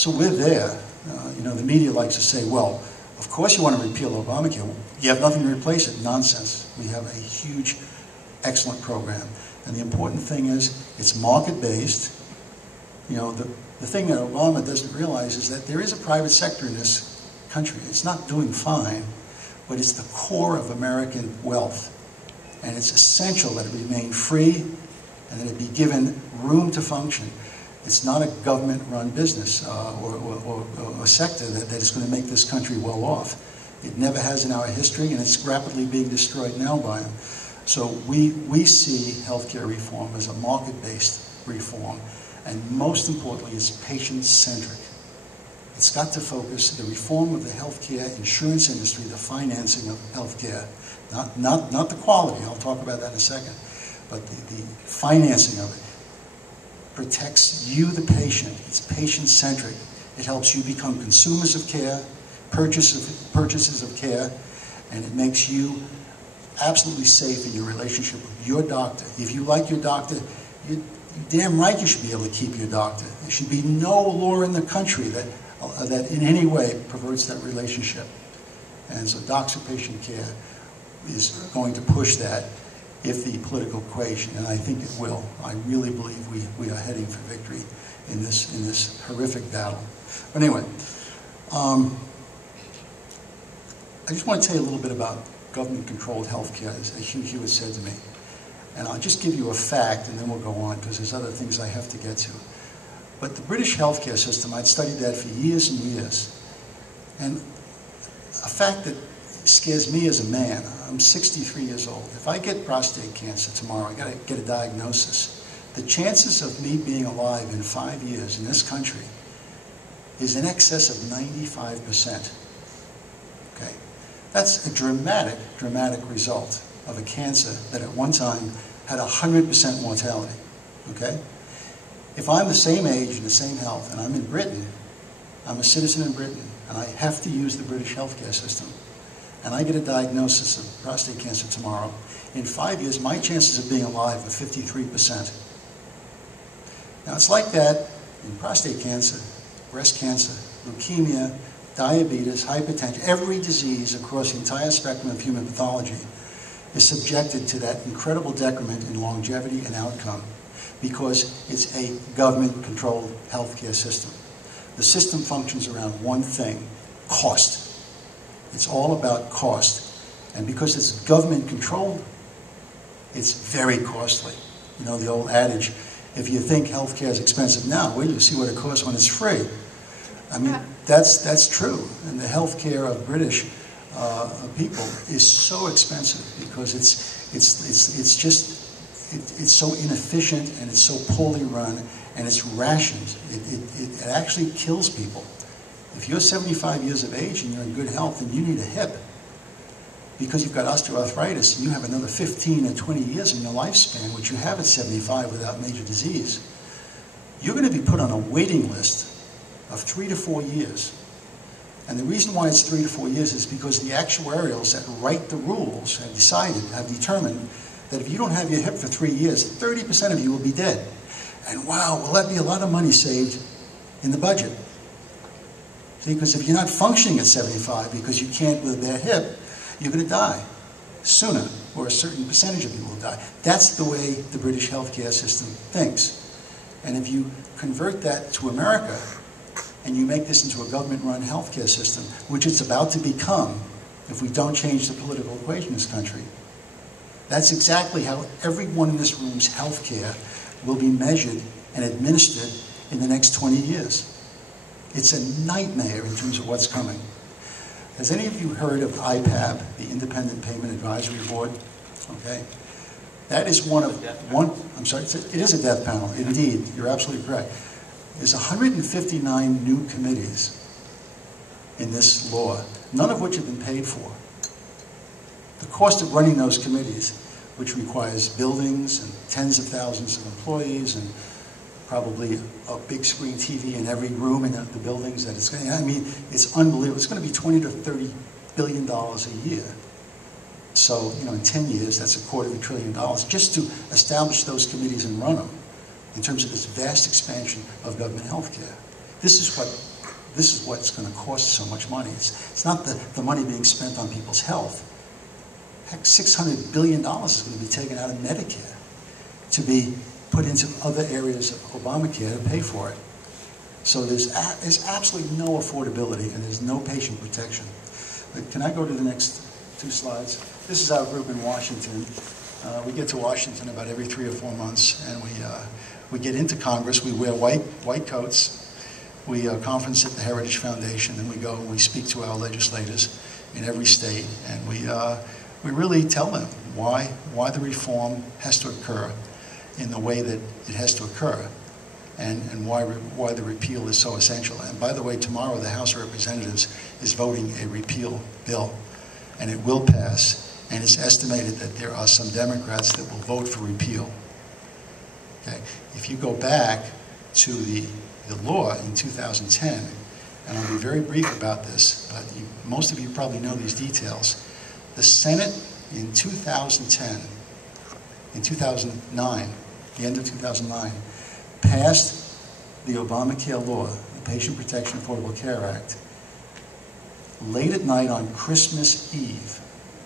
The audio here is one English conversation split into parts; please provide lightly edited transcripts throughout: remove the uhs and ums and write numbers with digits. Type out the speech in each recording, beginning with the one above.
So we're there. You know, the media likes to say, well, of course you want to repeal Obamacare. You have nothing to replace it. Nonsense. We have a huge, excellent program. And the important thing is, it's market-based. You know, the thing that Obama doesn't realize is that there is a private sector in this country. It's not doing fine, but it's the core of American wealth. And it's essential that it remain free and that it be given room to function. It's not a government-run business or a sector that is going to make this country well off. It never has in our history, and it's rapidly being destroyed now by them. So we see healthcare reform as a market-based reform, and most importantly, it's patient-centric. It's got to focus the reform of the healthcare insurance industry, the financing of healthcare, not the quality. I'll talk about that in a second, but the financing of it protects you, the patient. It's patient-centric. It helps you become consumers of care, purchasers of care, and it makes you absolutely safe in your relationship with your doctor. If you like your doctor, you're damn right you should be able to keep your doctor. There should be no law in the country that in any way perverts that relationship. And so Docs4PatientCare is going to push that if the political equation, and I think it will. I really believe we are heading for victory in this horrific battle. But anyway, I just want to tell you a little bit about government-controlled healthcare, as Hugh Hewitt said to me. And I'll just give you a fact, and then we'll go on, because there's other things I have to get to. But the British healthcare system, I'd studied that for years and years. And a fact that scares me as a man, I'm 63 years old. If I get prostate cancer tomorrow, I gotta get a diagnosis. The chances of me being alive in 5 years in this country is in excess of 95%. Okay? That's a dramatic result of a cancer that at one time had 100% mortality. Okay? If I'm the same age and the same health, and I'm in Britain, I'm a citizen in Britain, and I have to use the British healthcare system, and I get a diagnosis of prostate cancer tomorrow, in 5 years, my chances of being alive are 53%. Now, it's like that in prostate cancer, breast cancer, leukemia, diabetes, hypertension. Every disease across the entire spectrum of human pathology is subjected to that incredible decrement in longevity and outcome because it's a government-controlled healthcare system. The system functions around one thing: cost. It's all about cost. And because it's government-controlled, it's very costly. You know the old adage, if you think healthcare is expensive now, wait till you see what it costs when it's free. I mean, that's true. And the healthcare of British people is so expensive because it's so inefficient and it's so poorly run and it's rationed. It actually kills people. If you're 75 years of age and you're in good health and you need a hip because you've got osteoarthritis and you have another 15 or 20 years in your lifespan, which you have at 75 without major disease, you're going to be put on a waiting list of 3 to 4 years. And the reason why it's 3 to 4 years is because the actuarials that write the rules have determined that if you don't have your hip for 3 years, 30% of you will be dead. And wow, will that be a lot of money saved in the budget? See, because if you're not functioning at 75 because you can't with a bad hip, you're going to die sooner, or a certain percentage of you will die. That's the way the British healthcare system thinks. And if you convert that to America, and you make this into a government-run healthcare system, which it's about to become if we don't change the political equation in this country, that's exactly how everyone in this room's healthcare will be measured and administered in the next 20 years. It's a nightmare in terms of what's coming. Has any of you heard of IPAB, the Independent Payment Advisory Board? Okay. That is I'm sorry, it is a death panel, indeed. You're absolutely correct. There's 159 new committees in this law, none of which have been paid for. The cost of running those committees, which requires buildings and tens of thousands of employees and probably a big screen TV in every room in the buildings that it's going to, I mean, it's unbelievable. It's going to be $20 to $30 billion a year. So, you know, in 10 years, that's $250 billion just to establish those committees and run them in terms of this vast expansion of government health care. This is what's going to cost so much money. It's not the money being spent on people's health. Heck, $600 billion is going to be taken out of Medicare to be put into other areas of Obamacare to pay for it. So there's absolutely no affordability and there's no patient protection. But can I go to the next 2 slides? This is our group in Washington. We get to Washington about every 3 or 4 months, and we get into Congress. We wear white coats. We conference at the Heritage Foundation, and we go and we speak to our legislators in every state, and we really tell them why the reform has to occur in the way that it has to occur, and why the repeal is so essential. And by the way, tomorrow the House of Representatives is voting a repeal bill, and it will pass. And it's estimated that there are some Democrats that will vote for repeal. Okay, if you go back to the law in 2010, and I'll be very brief about this, but most of you probably know these details. The Senate in 2010, in 2009, the end of 2009, passed the Obamacare law, the Patient Protection Affordable Care Act, late at night on Christmas Eve.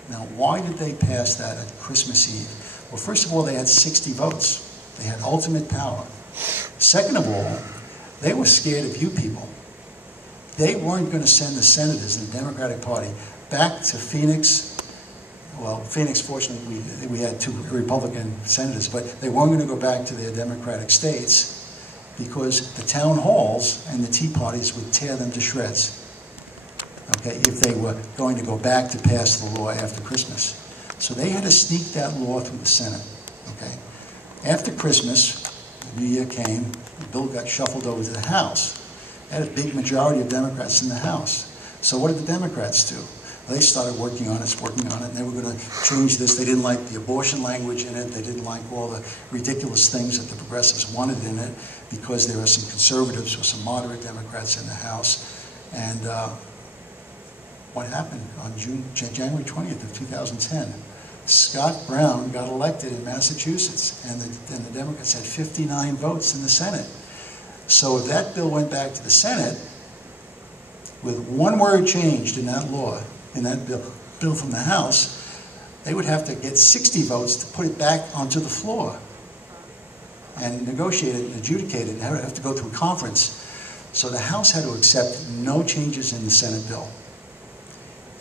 Now, why did they pass that at Christmas Eve? Well, first of all, they had 60 votes. They had ultimate power. Second of all, they were scared of you people. They weren't going to send the senators in the Democratic Party back to Phoenix. Well, Phoenix, fortunately, we had 2 Republican senators, but they weren't going to go back to their Democratic states because the town halls and the Tea Parties would tear them to shreds, okay, if they were going to go back to pass the law after Christmas. So they had to sneak that law through the Senate, okay? After Christmas, the New Year came, the bill got shuffled over to the House. They had a big majority of Democrats in the House. So what did the Democrats do? They started working on it, and they were going to change this. They didn't like the abortion language in it. They didn't like all the ridiculous things that the progressives wanted in it because there are some conservatives or some moderate Democrats in the House. And what happened on January 20th of 2010? Scott Brown got elected in Massachusetts, and the Democrats had 59 votes in the Senate. So if that bill went back to the Senate, with one word changed in that law, in that bill from the House, they would have to get 60 votes to put it back onto the floor and negotiate it and adjudicate it and have to go through a conference. So the House had to accept no changes in the Senate bill.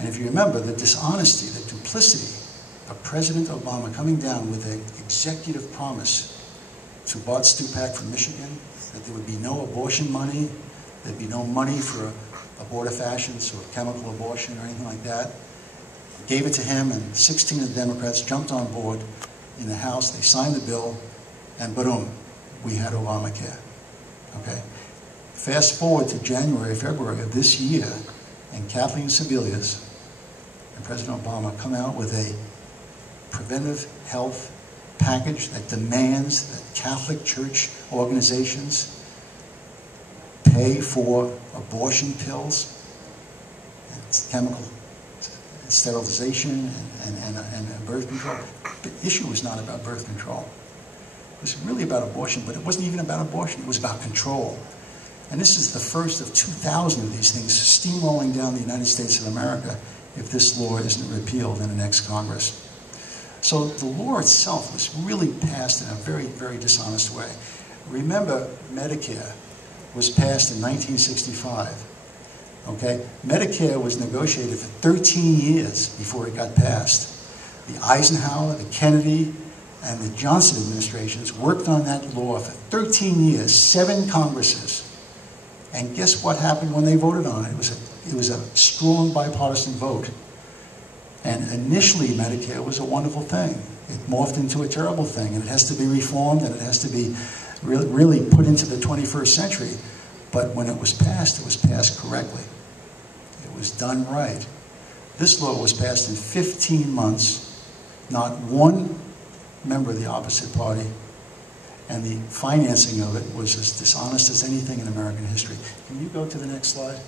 And if you remember, the dishonesty, the duplicity of President Obama coming down with an executive promise to Bart Stupak from Michigan that there would be no abortion money, there'd be no money for abortifacients or chemical abortion or anything like that. Gave it to him, and 16 of the Democrats jumped on board in the House. They signed the bill, and boom, we had Obamacare. Okay. Fast forward to January, February of this year, and Kathleen Sebelius and President Obama come out with a preventive health package that demands that Catholic Church organizations pay for abortion pills, and chemical sterilization, and birth control. The issue was not about birth control. It was really about abortion, but it wasn't even about abortion. It was about control. And this is the first of 2,000 of these things steamrolling down the United States of America if this law isn't repealed in the next Congress. So the law itself was really passed in a very, very dishonest way. Remember, Medicare was passed in 1965. Okay? Medicare was negotiated for 13 years before it got passed. The Eisenhower, the Kennedy, and the Johnson administrations worked on that law for 13 years, 7 Congresses. And guess what happened when they voted on it? It was a strong bipartisan vote. And initially, Medicare was a wonderful thing. It morphed into a terrible thing, and it has to be reformed, and it has to be really put into the 21st century. But when it was passed correctly. It was done right. This law was passed in 15 months. Not one member of the opposite party, and the financing of it was as dishonest as anything in American history. Can you go to the next slide?